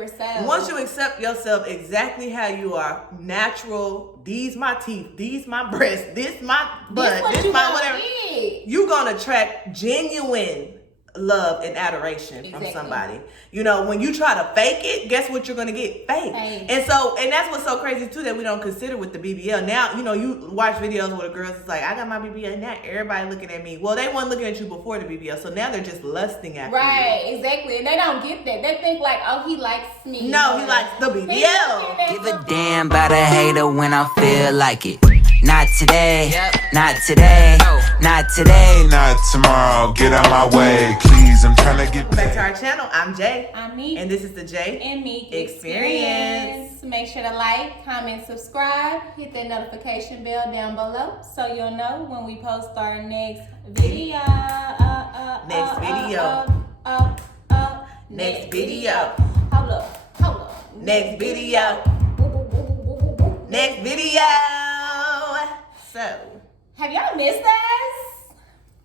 yourself. Once you accept yourself exactly how you are, natural, these my teeth, these my breasts, this my butt, this my whatever, you're going to attract genuine love and adoration from somebody. You know, when you try to fake it, guess what you're gonna get? Fake. And that's what's so crazy too, that we don't consider with the BBL. Now, you know, you watch videos where the girls is like, I got my BBL, now everybody looking at me. Well, they weren't looking at you before the BBL, so now they're just lusting after you. Right, exactly. And they don't get that. They think like, oh, he likes me. No, he likes the BBL. Give a damn about a hater when I feel like it. Not today, not today, not today, not tomorrow. Get out my way, please. I'm trying to get back to our channel. I'm Jay. I'm Meek. And this is the Jay and Meek Experience. Make sure to like, comment, subscribe, hit that notification bell down below so you'll know when we post our next video. Next video. Next video. Hold up. Next video. Next video. So, have y'all missed us?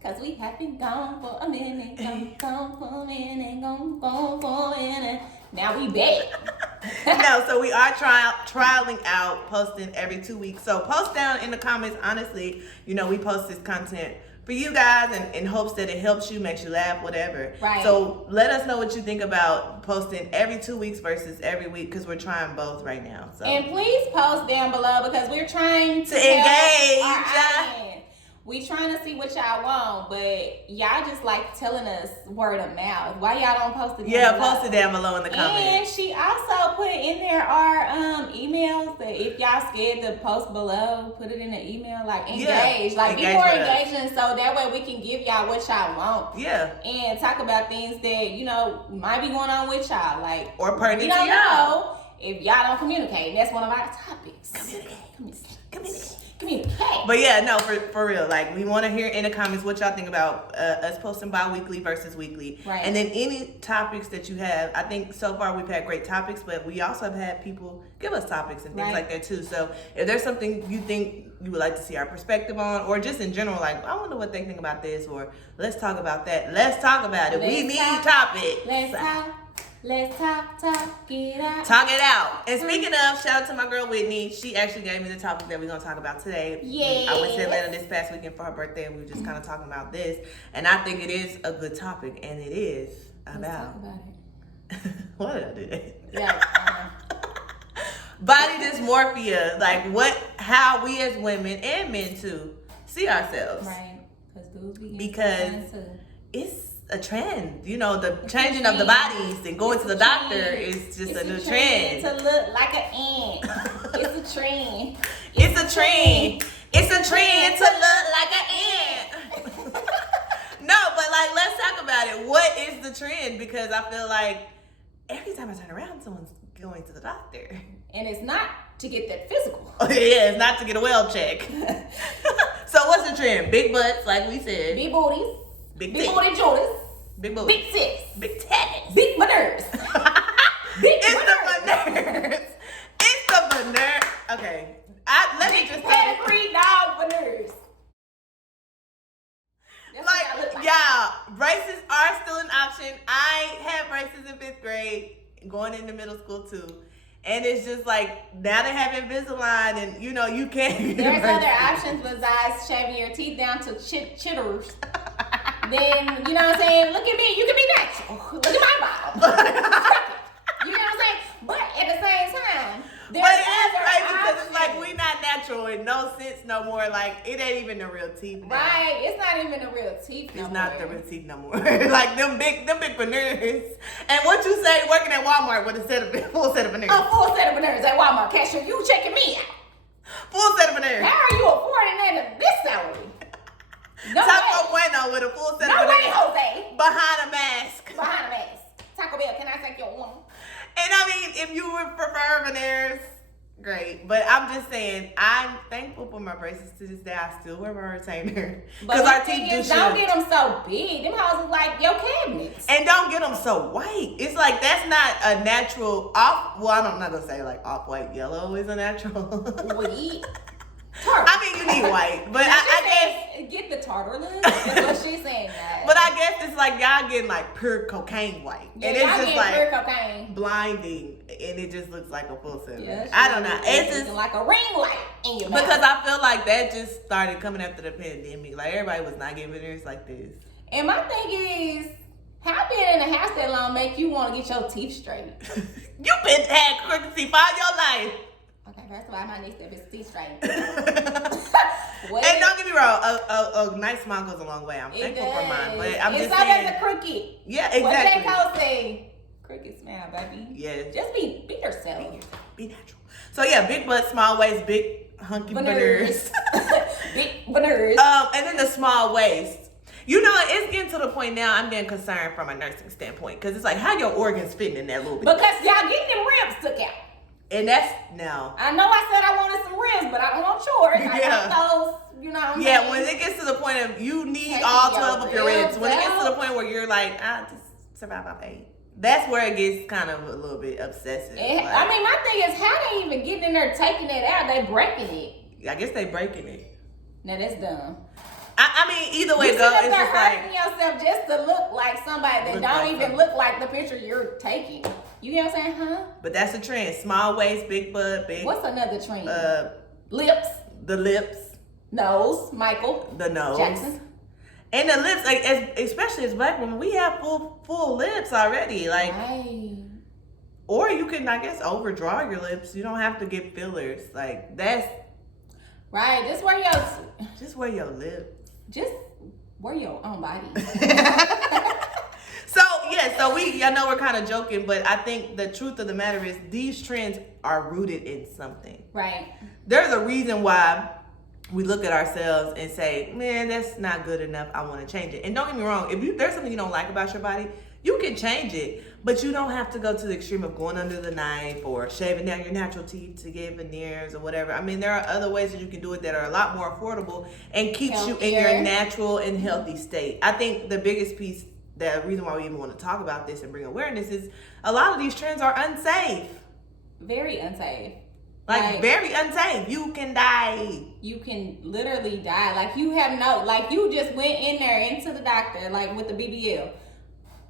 Cause we have been gone for a minute, gone for a minute, gone for a minute. Now we back. No, so we are trialing out posting every 2 weeks. So post down in the comments. Honestly, you know, we post this content for you guys and in hopes that it helps you, makes you laugh, whatever. Right. So let us know what you think about posting every 2 weeks versus every week, because we're trying both right now. So. And please post down below because we're trying to engage. We trying to see what y'all want, but y'all just like telling us word of mouth. Why y'all don't post it? Yeah, post it down below in the comments. And she also put in there our emails that if y'all scared to post below, put it in the email. Like engage, like be more engaging, so that way we can give y'all what y'all want. Yeah, and talk about things that you know might be going on with y'all, like or pertinent to y'all. Know if y'all don't communicate, and that's one of our topics. Communicate. But yeah, no, for real. Like, we want to hear in the comments what y'all think about us posting bi-weekly versus weekly. Right. And then any topics that you have. I think so far we've had great topics, but we also have had people give us topics and things like that too. So if there's something you think you would like to see our perspective on, or just in general, like, I wonder what they think about this, or let's talk about that. Let's talk about it. We need topics. Let's talk it out. Talk it out. And speaking of, shout out to my girl Whitney. She actually gave me the topic that we're going to talk about today. Yeah. I went to Atlanta this past weekend for her birthday, and we were just kind of talking about this. And I think it is a good topic, and it is about... Let's talk about it. Why did I do that? Yeah. Body dysmorphia. Like, how we as women and men too see ourselves. Right. Because it's a trend, you know, the changing of the bodies and going to the doctor is just a new trend. To look like an ant. It's a trend. It's a trend. It's a trend to look like an ant. No, but like, let's talk about it. What is the trend? Because I feel like every time I turn around, someone's going to the doctor. And it's not to get that physical. Yeah, it's not to get a well check. So what's the trend? Big butts, like we said. Big booties. Big booty Jordans. Big booties. Big tits. Big titties. Big manures. It's the manures. It's the manures. Okay. Let me just say. Pedigree dog manures. Like, y'all, braces are still an option. I had braces in 5th grade, going into middle school too. And it's just like, now they have Invisalign, and you know, you can't. There's other options besides shaving your teeth down to chitters. Then, you know what I'm saying? Look at me, you can be natural. Look at my bottom. You know what I'm saying? But at the same time, there's it's other crazy because options. it's like, we not natural in no sense no more. Like, it ain't even the real teeth now. Right, it's not even the real teeth no more. It's not the real teeth no more. Like, them big veneers. And what you say, working at Walmart with a full set of veneers. A full set of veneers at Walmart. Cashier, you checking me out. Full set of veneers. How are you affording that this salary? No Taco way. Bueno with a full set of No way, veneers. Jose. Behind a mask. Behind a mask. Taco Bell, can I take your one? And I mean, if you would prefer veneers, great. But I'm just saying, I'm thankful for my braces to this day. I still wear my retainer. Because our teeth do don't get them so big. Them houses like your cabinets. And don't get them so white. It's like, that's not a natural I'm not going to say like off-white yellow is a natural. Wheat. Tartar. I mean, you need white, but I guess get the tartar look. That's what she's saying. Guys. But I guess it's like y'all getting like pure cocaine white, Yeah, and it's y'all just getting like pure cocaine. blinding, and it just looks like a full set. Yeah, I don't know. It's just like a ring light in your mouth. because I feel like that just started coming after the pandemic. Like everybody was not getting veneers like this. And my thing is, how being in the house that long make you want to get your teeth straight? You been had crooked teeth all your life. Okay, first of all, my niece said his teeth straight. And don't get me wrong, a nice smile goes a long way. I'm thankful for mine, but I'm just saying. It's a crooked. Yeah, exactly. What J. Cole say? Crooked smile, baby. Yeah. Just be yourself. Be natural. So yeah, big butt, small waist, big hunky veneers. Big veneers. And then the small waist. You know, it's getting to the point now I'm getting concerned from a nursing standpoint because it's like how your organs fitting in that little bit. Because y'all getting them ribs took out. And that's no. I know I said I wanted some ribs, but I don't want yours. I want those, you know what I'm saying? When it gets to the point of you need Taking all your 12 of your ribs, when it gets to ribs the point where you're like, I just survive off 8. That's where it gets kind of a little bit obsessive. I mean, my thing is, how they even getting in there taking it out? They breaking it. I guess they breaking it. Now that's dumb. I mean, either way You go, sit it's up just there like hurting yourself just to look like somebody that Look don't like even something. look like the picture you're taking. You know what I'm saying, huh? But that's the trend. Small waist, big butt, big. What's another trend? Lips, the nose, Michael, the nose, Jackson. and the lips. Like especially as black women, we have full lips already. Like, Right. or you can, I guess, overdraw your lips. You don't have to get fillers. Like that's Right. Just wear your own body. I know we're kind of joking, but I think the truth of the matter is these trends are rooted in something. Right. There's a reason why we look at ourselves and say, man, that's not good enough. I want to change it. And don't get me wrong, if there's something you don't like about your body, you can change it, but you don't have to go to the extreme of going under the knife or shaving down your natural teeth to get veneers or whatever. I mean, there are other ways that you can do it that are a lot more affordable and keeps you in your natural and healthy state. I think the biggest piece, the reason why we even want to talk about this and bring awareness is a lot of these trends are unsafe. Very unsafe. Like very unsafe. You can die. You can literally die. Like you just went in there into the doctor, like with the BBL.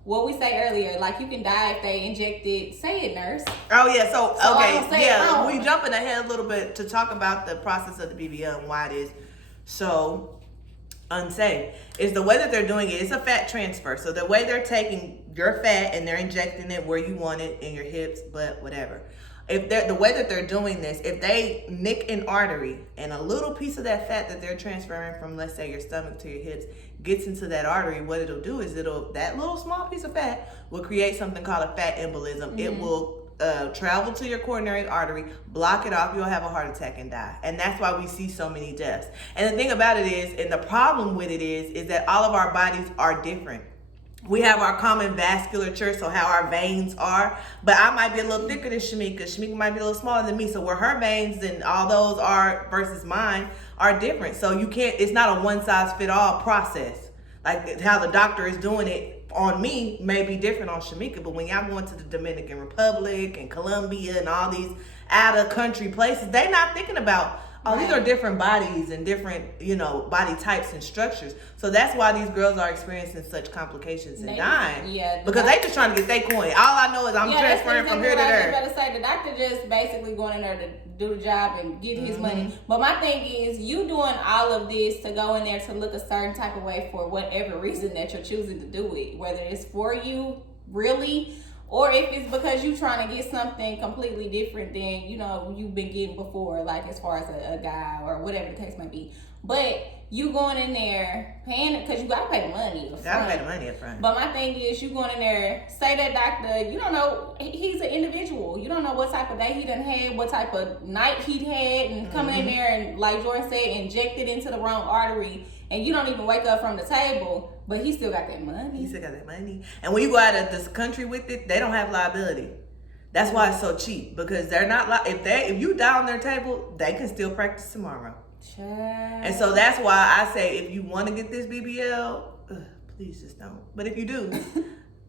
What we say earlier, like you can die if they injected, say it, nurse. Oh yeah, so okay, yeah, we jumping ahead a little bit to talk about the process of the BBL and why it is so unsafe. Is the way that they're doing it, it's a fat transfer. So the way they're taking your fat and they're injecting it where you want it in your hips, butt, whatever. If the way that they're doing this, if they nick an artery and a little piece of that fat that they're transferring from, let's say, your stomach to your hips gets into that artery, what it'll do is that little small piece of fat will create something called a fat embolism. Mm-hmm. It will travel to your coronary artery, block it off, you'll have a heart attack and die. And that's why we see so many deaths. And the thing about it is, and the problem with it is that all of our bodies are different. We have our common vasculature, so how our veins are. But I might be a little thicker than Shamika. Shamika might be a little smaller than me. So where her veins and all those are versus mine are different. So it's not a one size fit all process. Like how the doctor is doing it on me may be different on Shamika. But when y'all going to the Dominican Republic and Colombia and all these out of country places, they're not thinking about, these are different bodies and different, body types and structures. So that's why these girls are experiencing such complications and dying. Yeah. Because they just trying to get their coin. All I know is I'm transferring from here to there. I was about to say, the doctor just basically going in there to do the job and get his money. But my thing is, you doing all of this to go in there to look a certain type of way for whatever reason that you're choosing to do it. Whether it's for you, really, or if it's because you trying to get something completely different than, you've been getting before, like as far as a guy or whatever the case might be. But you going in there paying it because you got to pay the money up front. But my thing is, you going in there, say that doctor, you don't know, he's an individual. You don't know what type of day he done had, what type of night he had, and coming in there and, like Jordan said, inject it into the wrong artery. And you don't even wake up from the table, but he still got that money. And when you go out of this country with it, they don't have liability. That's why it's so cheap, because they're not if you die on their table, they can still practice tomorrow. Sure. And so that's why I say, if you want to get this BBL, please just don't. But if you do,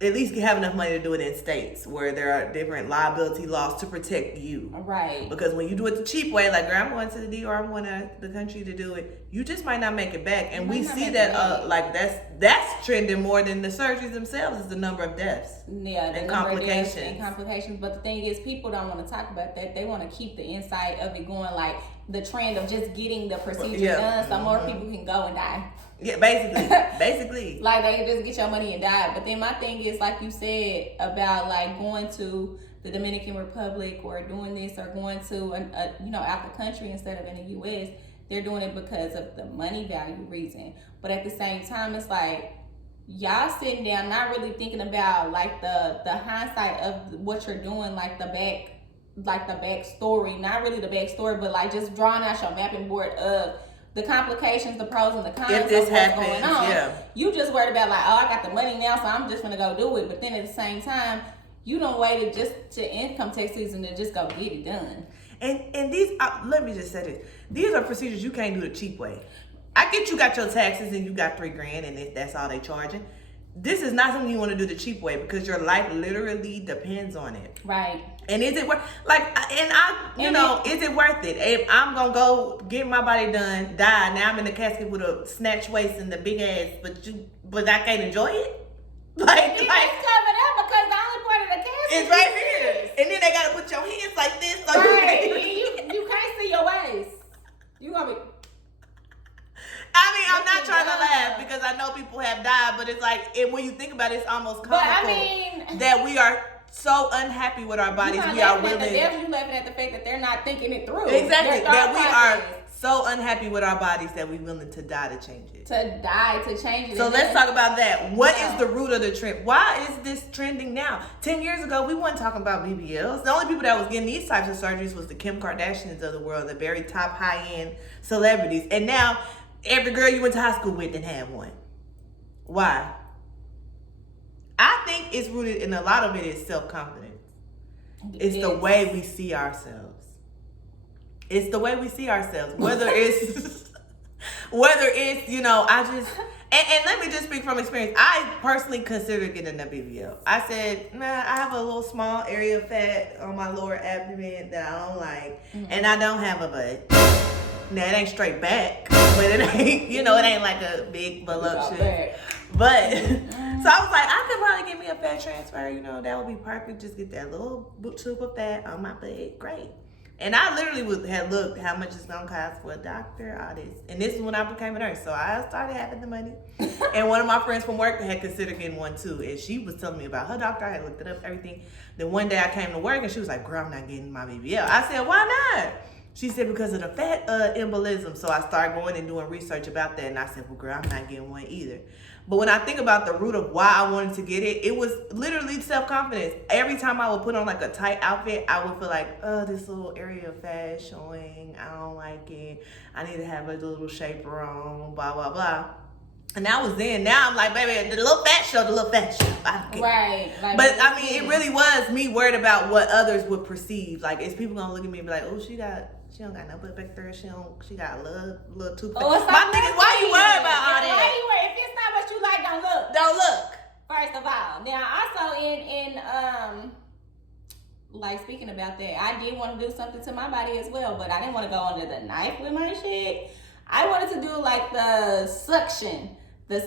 at least have enough money to do it in states where there are different liability laws to protect you. Right. Because when you do it the cheap way, like, girl, I'm going to the DR, I'm going to the country to do it, you just might not make it back. And we see that, like, that's trending more than the surgeries themselves is the number of deaths. Yeah, the and number complications. Of deaths and complications. But the thing is, people don't want to talk about that. They want to keep the inside of it going, like the trend of just getting the procedure done so more people can go and die. Yeah, basically. Like, they can just get your money and die. But then my thing is, like you said, about like going to the Dominican Republic or doing this or going to, out the country instead of in the U.S., they're doing it because of the money value reason. But at the same time, it's like, y'all sitting down not really thinking about like the hindsight of what you're doing, like the back story, not really the back story, but like just drawing out your mapping board of the complications, the pros and the cons of what's going on. Yeah. You just worried about like, oh, I got the money now, so I'm just gonna go do it. But then at the same time, you don't wait just to income tax season to just go get it done. And these, let me just say this: these are procedures you can't do the cheap way. I get you got your taxes and you got $3,000 and that's all they charging. This is not something you want to do the cheap way because your life literally depends on it. Right. And is it worth, is it worth it? If I'm going to go get my body done, die, now I'm in the casket with a snatch waist and the big ass, but I can't enjoy it? It's covered up because the only part of the casket is right here. And then they got to put your hands like this. So right. You can't see your waist. You going to be... I mean, I'm not trying to laugh because I know people have died, but it's like, when you think about it, it's almost comical that we are so unhappy with our bodies. We are willing. You laughing at the fact that they're not thinking it through. Exactly. That we are so unhappy with our bodies that we're willing to die to change it. To change it. So let's talk about that. What is the root of the trend? Why is this trending now? 10 years ago, we weren't talking about BBLs. The only people that was getting these types of surgeries was the Kim Kardashians of the world, the very top high-end celebrities. And now, every girl you went to high school with didn't have one. Why? I think it's rooted in a lot of it is self-confidence. It's the way we see ourselves. It's the way we see ourselves. Whether it's, and let me just speak from experience. I personally considered getting a BBL. I said, nah, I have a little small area of fat on my lower abdomen that I don't like. And I don't have a butt. Now, it ain't straight back, but it ain't, it ain't like a big voluptuous. But, so I was like, I could probably get me a fat transfer, that would be perfect. Just get that little tube of fat on my butt. Great. And I literally had looked how much it's going to cost for a doctor, all this. And this is when I became a nurse. So I started having the money. And one of my friends from work had considered getting one too. And she was telling me about her doctor. I had looked it up, everything. Then one day I came to work and she was like, girl, I'm not getting my BBL. I said, why not? She said, because of the fat embolism. So I started going and doing research about that. And I said, well, girl, I'm not getting one either. But when I think about the root of why I wanted to get it, it was literally self-confidence. Every time I would put on like a tight outfit, I would feel like, oh, this little area of fat showing. I don't like it. I need to have a little shaper on, blah, blah, blah. And that was then. Now I'm like, baby, the little fat show. Right. But I mean, it really was me worried about what others would perceive. Like, is people gonna look at me and be like, oh, she don't got no butt back there. She got a little too fat. My thing is, why you worried about all that? Why you worried? If it's not what you like, don't look. Don't look. First of all. Now, also in like speaking about that, I did want to do something to my body as well, but I didn't want to go under the knife with my shit. I wanted to do like the suction.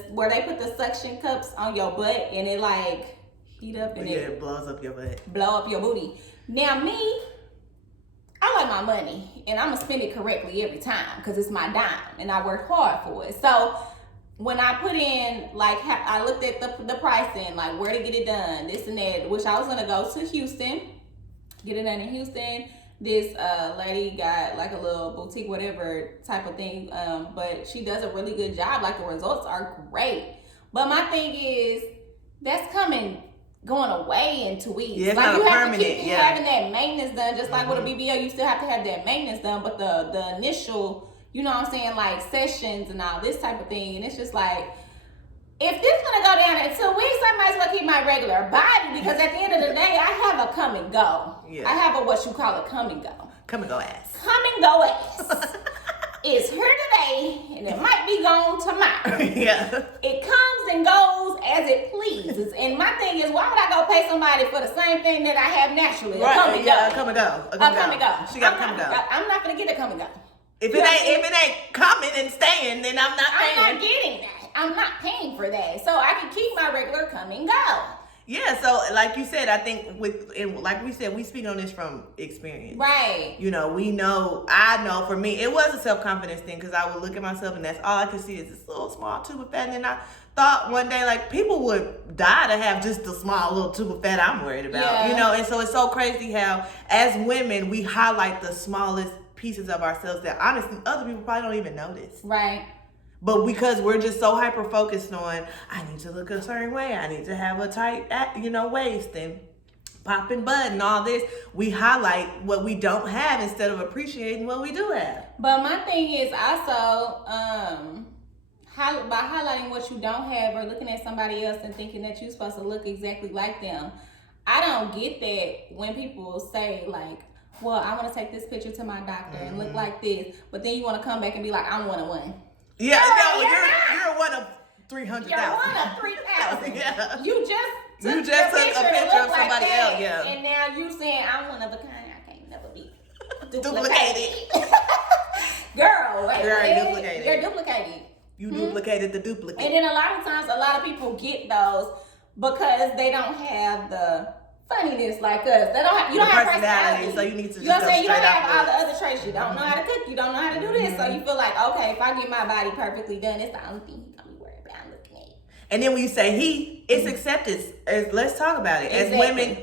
Where they put the suction cups on your butt and it like heat up and it blows up your butt. Blow up your booty. Now me, I like my money and I'm gonna spend it correctly every time because it's my dime and I worked hard for it. So when I put in, like, I looked at the pricing, like where to get it done, this and that, which I was gonna go to Houston, get it done in Houston. This lady got like a little boutique, whatever type of thing, but she does a really good job. Like the results are great. But my thing is, that's going away in 2 weeks. Yeah, it's like not you have permanent. To keep having that maintenance done, just like with a BBL, you still have to have that maintenance done. But the initial, like sessions and all this type of thing, and it's just like, if this gonna go down in 2 weeks, I might as well keep my regular body because at the end of the day, I have a come and go. Yeah. I have a what you call a come and go. Come and go ass. Come and go ass. is here today and it might be gone tomorrow. Yeah. It comes and goes as it pleases. And my thing is, why would I go pay somebody for the same thing that I have naturally? Right. Come and Yeah, go. come and go. A come and go. She got to come and go. I'm not gonna get a come and go. If it ain't coming and staying, then I'm not paying. I'm not getting that. I'm not paying for that. So I can keep my regular come and go. Yeah, so like you said, I think like we said, we speak on this from experience. Right. You know, I know for me, it was a self-confidence thing because I would look at myself and that's all I could see is this little small tube of fat. And then I thought one day, like, people would die to have just the small little tube of fat I'm worried about. Yeah. You know, and so it's so crazy how, as women, we highlight the smallest pieces of ourselves that honestly other people probably don't even notice. Right. But because we're just so hyper focused on, I need to look a certain way, I need to have a tight, waist and popping butt and all this, we highlight what we don't have instead of appreciating what we do have. But my thing is also, by highlighting what you don't have or looking at somebody else and thinking that you're supposed to look exactly like them, I don't get that when people say like, well, I want to take this picture to my doctor and look like this, but then you want to come back and be like, I'm 1-of-1. Yeah, No, you're one of 300,000. You're one of 3,000. Yeah. You just took a picture of somebody else, yeah. And now you saying I'm one of a kind. I can't never be Duplicated. Girl, wait. You're duplicated. You're duplicated. You duplicated the duplicate. And then a lot of times, a lot of people get those because they don't have the funniness like us. They don't have. You don't have personality. So you need to. You know what I'm saying? You don't have all the the other traits. You don't know how to cook. You don't know how to do this. So you feel like, okay, if I get my body perfectly done, it's the only thing he's gonna be worried about looking at. And then when you say he, it's acceptance. Let's talk about it. As Exactly. women,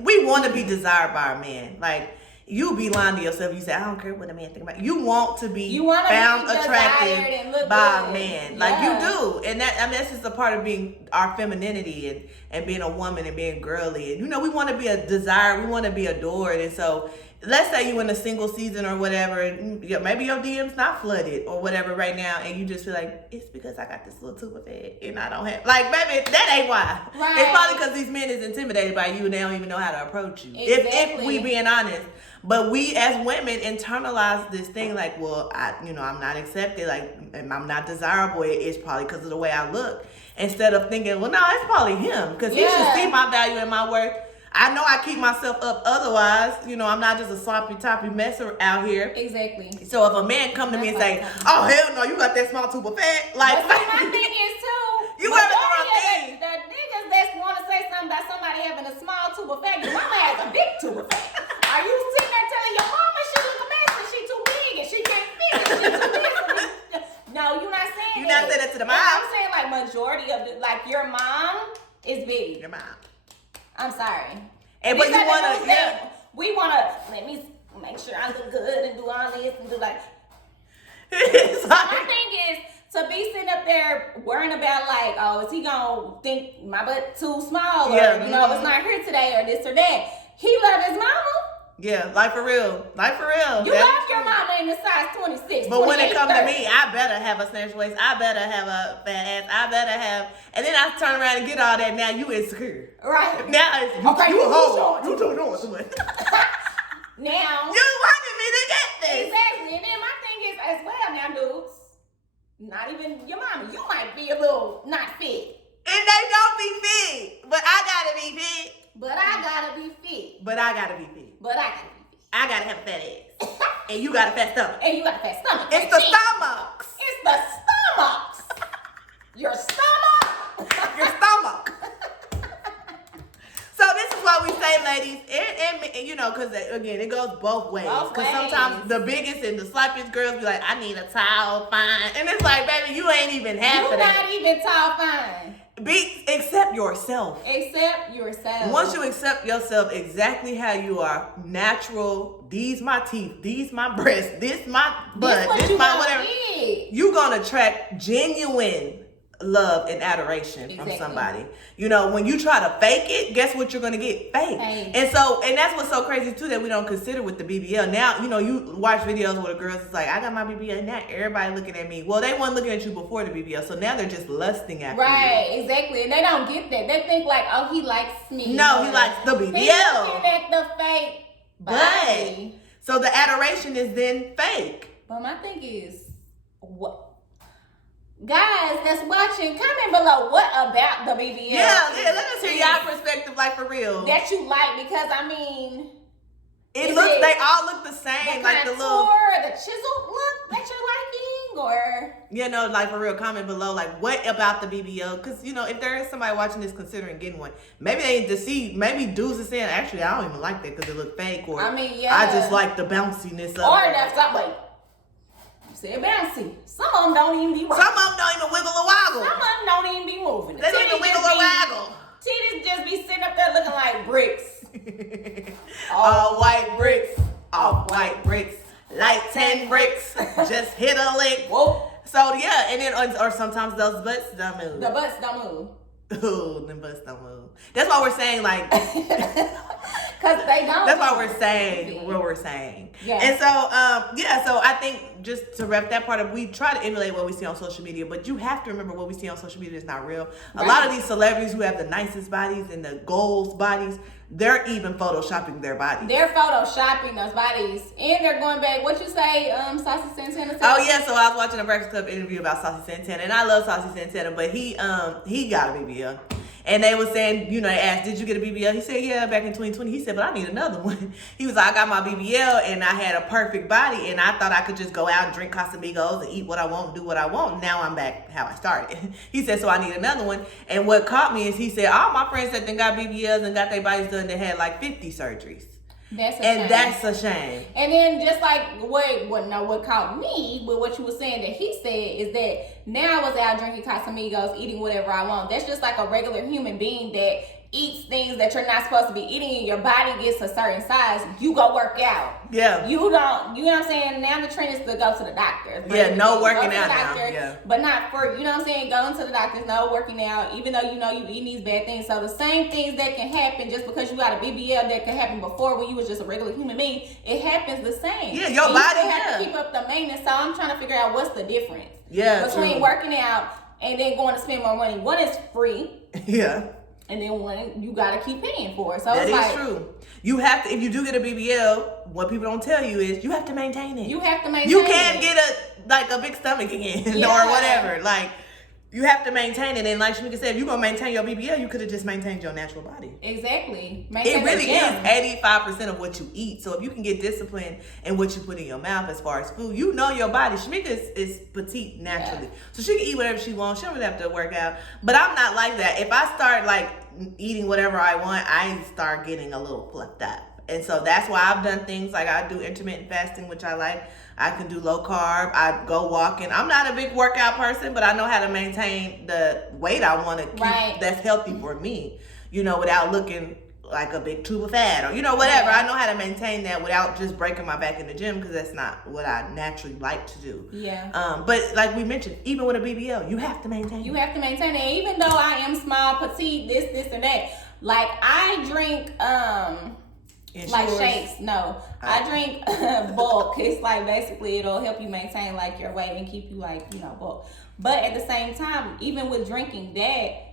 we want to be desired by a man. Like, you be lying to yourself. You say, I don't care what a man think about. You want to be found attractive by a man. Yeah. Like, you do. And that's just a part of being our femininity and being a woman and being girly. And, we want to be a desire. We want to be adored. And so, let's say you in a single season or whatever, and maybe your DM's not flooded or whatever right now, and you just feel like, it's because I got this little tube of fat and I don't have, like, baby, that ain't why. Right. It's probably because these men is intimidated by you and they don't even know how to approach you. Exactly. If we being honest. But we as women internalize this thing like, well, I'm not accepted, like, and I'm not desirable. It's probably because of the way I look. Instead of thinking, well, no, it's probably him because he should see my value and my worth. I know I keep myself up otherwise. I'm not just a sloppy toppy messer out here. Exactly. So if a man come to me and say, oh, hell no, you got that small tube of fat. Like, but my thing is too, you have the wrong thing. The niggas that want to say something about somebody having a small tube of fat, your mama has a big tube of fat. Are you sitting there telling your mama she look a mess and she too big and she can't fit it? She too big. No, you're not saying You're not saying that to the mom. I'm saying like majority of your mom is big. Your mom. I'm sorry. And but you want to, we want to, let me make sure I look good and do all this and do like. My thing is to be sitting up there worrying about like, oh, is he going to think my butt too small or, it's not here today or this or that. He love his mama. Yeah, like for real. You love your mama in the size 26. But when it comes to me, I better have a snatch waist. I better have a fat ass. I better have, and then I turn around and get all that. Now you insecure. Right. Now it's you a hoe. You doing it. Now. You wanted me to get this. Exactly. And then my thing is as well now, dudes. Not even your mama. You might be a little not fit. And they don't be fit. But I gotta be fit. But I gotta be fit. But I gotta be fit. But I gotta be fit. I gotta have a fat ass. And you got a fat stomach. And you got a fat stomach. It's the stomachs. It's the stomachs. Your stomach. Your stomach. So this is why we say, ladies, and because again, it goes both ways. Because sometimes the biggest and the sloppiest girls be like, I need a tall, fine. And it's like, baby, you ain't even half of that. You're not even tall, fine. Accept yourself. Accept yourself. Once you accept yourself exactly how you are, natural, these my teeth, these my breasts, this my butt, this my whatever, you're going to attract genuine love and adoration from somebody. When you try to fake it, guess what you're going to get? Fake. And that's what's so crazy too that we don't consider with the BBL. Now, you watch videos where the girls is like, I got my BBL, and now everybody looking at me. Well, they weren't looking at you before the BBL, so now they're just lusting after you. Right, exactly. And they don't get that. They think like, oh, he likes me. No, he likes the BBL. He's looking at the fake body. So the adoration is then fake. But my thing is, what? Guys that's watching, comment below what about the BBL. Yeah, let us hear y'all perspective, like for real. That you like, because I mean, they all look the same, like the little, the chiseled look that you're liking, or like for real. Comment below, like what about the BBL? Because if there is somebody watching this considering getting one, maybe they need to see. Maybe dudes are saying, actually, I don't even like that because it look fake, or I just like the bounciness of it. Or that's something. Said bouncy. Some of them don't even be working. Some of them don't even wiggle or waggle. Some of them don't even be moving. They don't even wiggle or waggle. Titties just be sitting up there looking like bricks. All white bricks. All white bricks. Like 10 bricks. Just hit a lick. Whoa. So yeah, and then or sometimes those butts don't move. The butts don't move. Ooh, them butts don't move. That's why we're saying like. Because they don't. That's why we're saying what we're saying. Yeah. And so, so I think just to wrap that part up, we try to emulate what we see on social media, but you have to remember what we see on social media is not real. Right. A lot of these celebrities who have the nicest bodies and the goals bodies, they're even photoshopping their bodies. They're photoshopping those bodies. And they're going back, what you say, Saucy Santana? Oh yeah, so I was watching a Breakfast Club interview about Saucy Santana, and I love Saucy Santana, but he got a BBL. And they were saying, they asked, did you get a BBL? He said, yeah, back in 2020. He said, but I need another one. He was like, I got my BBL and I had a perfect body and I thought I could just go out and drink Casamigos and eat what I want and do what I want. Now I'm back how I started. He said, so I need another one. And what caught me is he said, all my friends that got BBLs and got their bodies done, they had like 50 surgeries. That's a shame. And then just like what caught me with what you were saying that he said is that now I was out drinking Casamigos, eating whatever I want. That's just like a regular human being that eats things that you're not supposed to be eating, and your body gets a certain size. You go work out. Yeah. You don't. You know what I'm saying? Now the trend is to go to the doctor. Yeah. No working out now. Yeah. But not for you know what I'm saying. Going to the doctor, no working out. Even though you eating these bad things. So the same things that can happen just because you got a BBL that could happen before when you was just a regular human being. It happens the same. Yeah. Your body have to keep up the maintenance. So I'm trying to figure out what's the difference. Yeah. Between working out and then going to spend more money. One is free. Yeah. And then one you gotta keep paying for. So that it's is true. You have to, if you do get a BBL, what people don't tell you is you have to maintain it. You have to maintain it. You can't get a big stomach again or whatever. Like you have to maintain it. And like Shamika said, if you're gonna maintain your BBL, you could have just maintained your natural body. Exactly. It really is 85% of what you eat. So if you can get disciplined in what you put in your mouth as far as food, you know your body. Shamika is petite naturally. Yeah. So she can eat whatever she wants. She don't really have to work out. But I'm not like that. If I start like eating whatever I want, I start getting a little fluffed up. And so that's why I've done things like I do intermittent fasting, which I like. I can do low carb. I go walking. I'm not a big workout person, but I know how to maintain the weight I want to keep that's healthy for me, without looking like a big tube of fat or, whatever. Yeah. I know how to maintain that without just breaking my back in the gym because that's not what I naturally like to do. Yeah. But like we mentioned, even with a BBL, you have to maintain it. You have to maintain it. Even though I am small, petite, this, and that. Like I drink, like shakes. No, I drink bulk. It's like basically it'll help you maintain like your weight and keep you like, bulk. But at the same time, even with drinking that,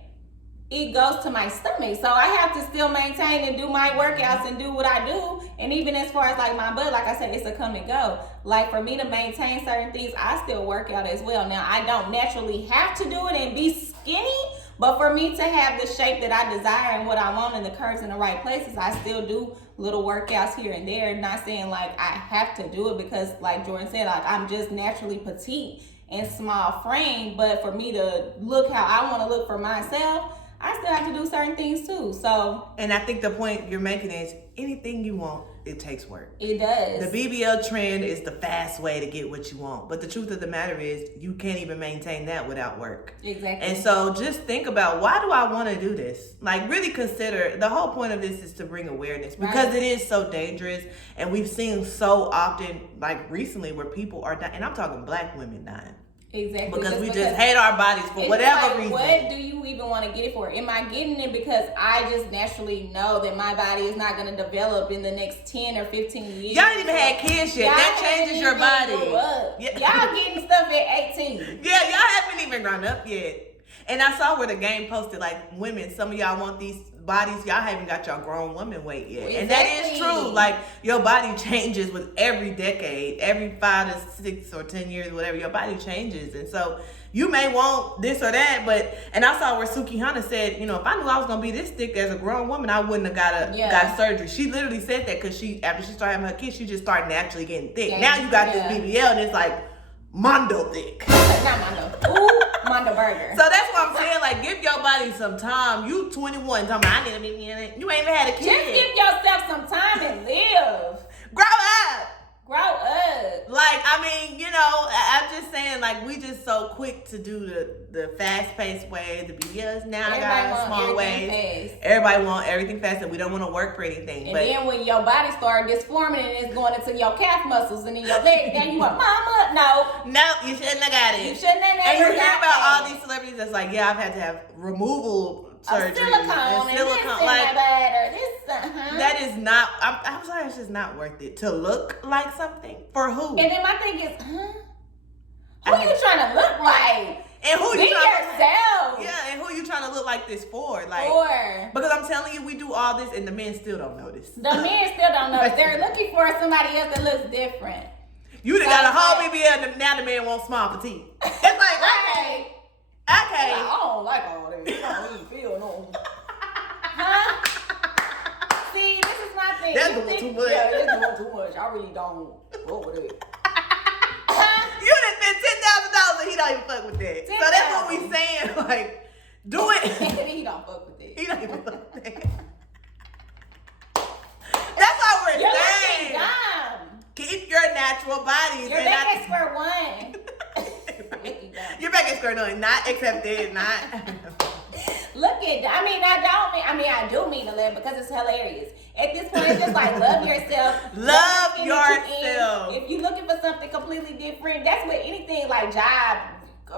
it goes to my stomach. So I have to still maintain and do my workouts and do what I do. And even as far as like my butt, like I said, it's a come and go. Like for me to maintain certain things, I still work out as well. Now I don't naturally have to do it and be skinny, but for me to have the shape that I desire and what I want and the curves in the right places, I still do little workouts here and there. Not saying like I have to do it because like Jordan said, like I'm just naturally petite and small frame. But for me to look how I want to look for myself, I still have to do certain things too. So, and I think the point you're making is anything you want, it takes work. It does. The BBL trend is the fast way to get what you want. But the truth of the matter is you can't even maintain that without work. Exactly. And so just think about, why do I want to do this? Like really consider, the whole point of this is to bring awareness because it is so dangerous. And we've seen so often, like recently, where people are dying. And I'm talking Black women dying. Exactly. Because we just hate our bodies for whatever reason. What do you even want to get it for? Am I getting it because I just naturally know that my body is not going to develop in the next 10 or 15 years? Y'all ain't even had kids yet. That changes your body. Yeah. Y'all getting stuff at 18. Yeah, y'all haven't even grown up yet. And I saw where the game posted, like, women, some of y'all want these bodies, y'all haven't got your grown woman weight yet. Exactly. And that is true. Like, your body changes with every decade, every 5 to 6 or 10 years, whatever, your body changes. And so you may want this or that, and I saw where Suki Hana said, you know, if I knew I was gonna be this thick as a grown woman, I wouldn't have got surgery. She literally said that because after she started having her kids, she just started naturally getting thick. Yeah. Now you got this BBL and it's like Mondo thick. Not Mondo. Ooh, Mondo burger. So that's what I'm saying. Like, give your body some time. You 21, talking about I need to be in it. You ain't even had a kid. Just give yourself some time and live. Grow up. Grow up. Like, I mean, you know, I'm just saying, like, we just so quick to do the fast-paced way, the BBLs now got small ways. Fast. Everybody want everything fast, and we don't want to work for anything. And then when your body start disforming and it's going into your calf muscles and in your legs, then you want, mama, no, you shouldn't have got it. You shouldn't have And you never hear got about that. all these celebrities that's like, yeah, I've had to have removal surgery. Silicone and this and like, that, or this, that is not, I'm sorry, it's just not worth it. To look like something? For who? And then my thing is, who you trying to look like? And who Be you trying yourself. Yeah, and who you trying to look like this for? Like, because I'm telling you, we do all this and the men still don't notice. The men still don't know. They're looking for somebody else that looks different. You done got a whole BBL and now the man wants small petite. It's like, okay. I don't like all that. I don't even feel no. Huh? See, this is my thing. That's doing too much. Yeah, that's doing too much. I really don't fuck with it. You done spent $10,000 and he don't even fuck with that. So that's what we saying. Like, do it. He don't fuck with it. He don't even fuck with that. That's what we're You're saying. looking dumb. Keep your natural bodies. You're back at square one. You're back at square one. Not accepted. Not. Look at, I do mean to laugh because it's hilarious. At this point, it's just like, love yourself. Love yourself. If you're looking for something completely different, that's with anything like job,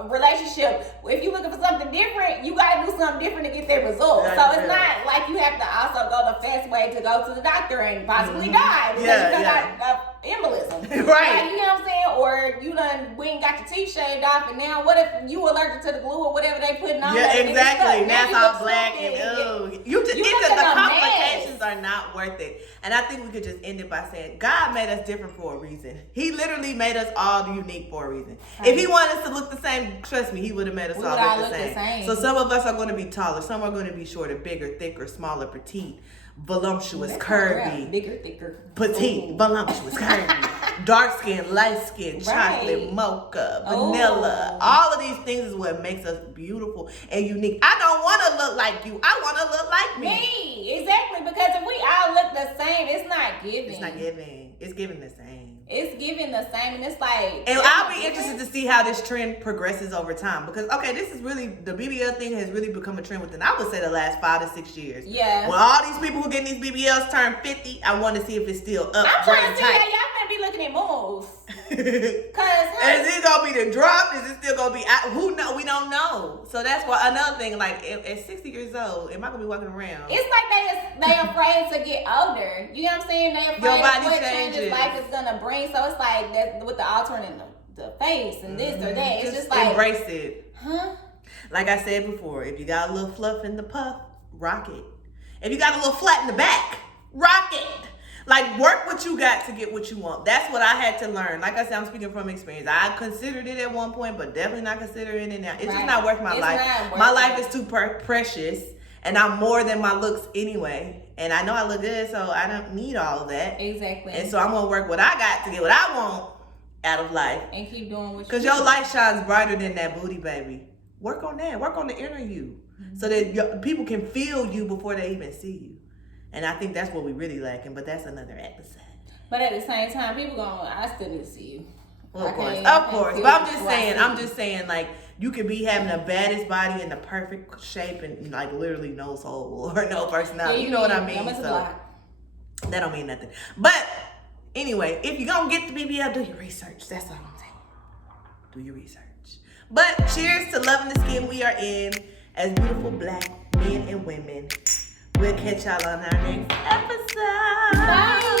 relationship. If you're looking for something different, you got to do something different to get that result. So it's not like you have to also go the fast way to go to the doctor and possibly die because you done got embolism. Right. Like, you know what I'm saying? Or you done went and got your teeth shaved off, and now what if you allergic to the glue or whatever they putting on? Yeah, exactly. Now Now it's all black and the complications are not worth it. And I think we could just end it by saying God made us different for a reason. He literally made us all unique for a reason. If he wanted us to look the same, trust me, he would have made us all look the same. So some of us are going to be taller, some are going to be shorter, bigger, thicker, smaller, petite, voluptuous, curvy, bigger, thicker, petite, voluptuous, curvy, dark skin, light skin, chocolate, mocha, vanilla. All of these things is what makes us beautiful and unique. I don't want to look like you. I want to look like me. Exactly, because if we all look the same, it's not giving. It's not giving. It's giving the same. It's giving the same, and it's like. And I'll be interested to see how this trend progresses over time, because this is really, the BBL thing has really become a trend within, I would say, the last 5 to 6 years. Yeah. When all these people who getting these BBLs turn 50, I want to see if it's still up. I'm trying to see how y'all gonna be looking at moves. Is it gonna be the drop? Is it still gonna be? Who know? We don't know. So that's why another thing. Like at 60 years old, am I gonna be walking around? It's like they afraid to get older. You know what I'm saying? They afraid of what changes life is gonna bring. So it's like that with the altering the face and this or that. It's just like embrace it. Huh? Like I said before, if you got a little fluff in the puff, rock it. If you got a little flat in the back, rock it. Like, work what you got to get what you want. That's what I had to learn. Like I said, I'm speaking from experience. I considered it at one point, but definitely not considering it now. It's just not worth my life. My life is too precious, and I'm more than my looks anyway. And I know I look good, so I don't need all of that. Exactly. And so I'm going to work what I got to get what I want out of life. And keep doing what you want. Because your light shines brighter than that booty, baby. Work on that. Work on the inner you. So that people can feel you before they even see you. And I think that's what we really lacking, but that's another episode. But at the same time, people going, I still need to see you. Well, of course. But I'm just saying, like, you could be having the baddest body in the perfect shape and, like, literally no soul or no personality. You know what I mean? So that don't mean nothing. But anyway, if you're going to get the BBL, do your research. That's all I'm saying. Do your research. But cheers to loving the skin we are in as beautiful black men and women. We'll catch y'all on our next episode. Bye.